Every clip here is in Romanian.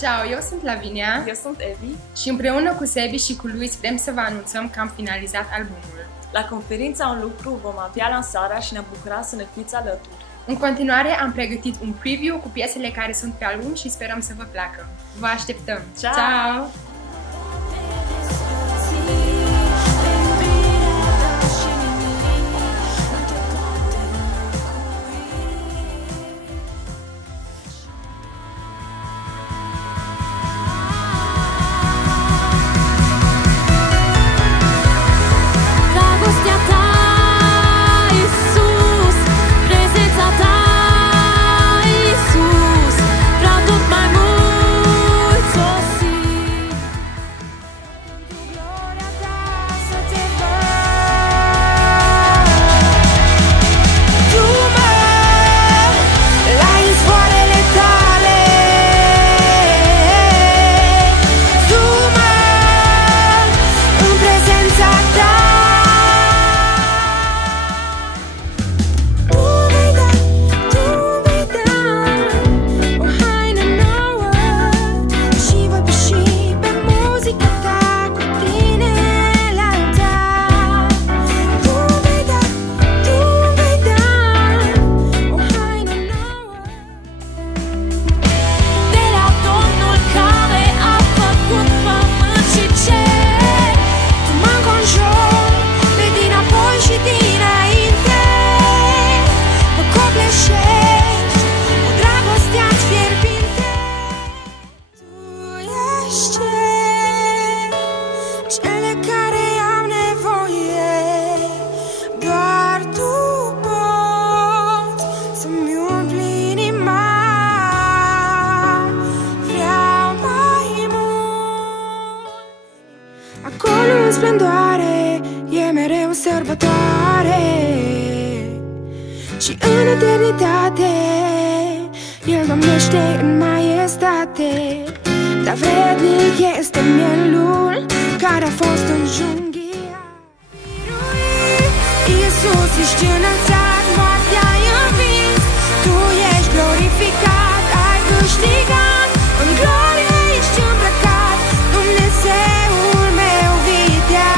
Ciao, eu sunt Lavinia. Eu sunt Evi. Și împreună cu Sebi și cu Luis vrem să vă anunțăm că am finalizat albumul. La conferința Un Lucru vom avea lansarea și ne bucura să ne fiți alături. În continuare am pregătit un preview cu piesele care sunt pe album și sperăm să vă placă. Vă așteptăm! Ciao! Ciao! Cele care au nevoie, doar tu poți să-mi umpli inima. Vreau mai mult. Acolo în splendoare e mereu sărbătoare și în eternitate El domnește în maestate. Dar vrednic este mielul care a fost înjunghiat. Iisus, ești înălțat, moartea ai învins. Tu ești glorificat, ai câștigat. În glorie ești îmbrăcat, Dumnezeul meu viteaz.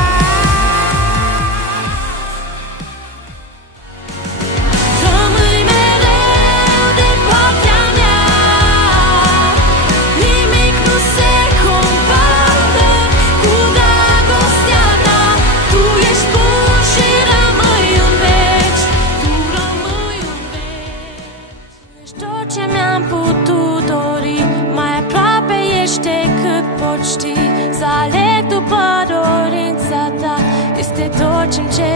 Rămâi mereu de partea mea, nimic nu se compară cu dragostea ta. Tu ești bun și rămâi în veci, tu rămâi în veci. Ești tot ce mi-am putut dori, mai aproape ești decât pot ști. Să aleg după dorința ta este tot ce-mi cer.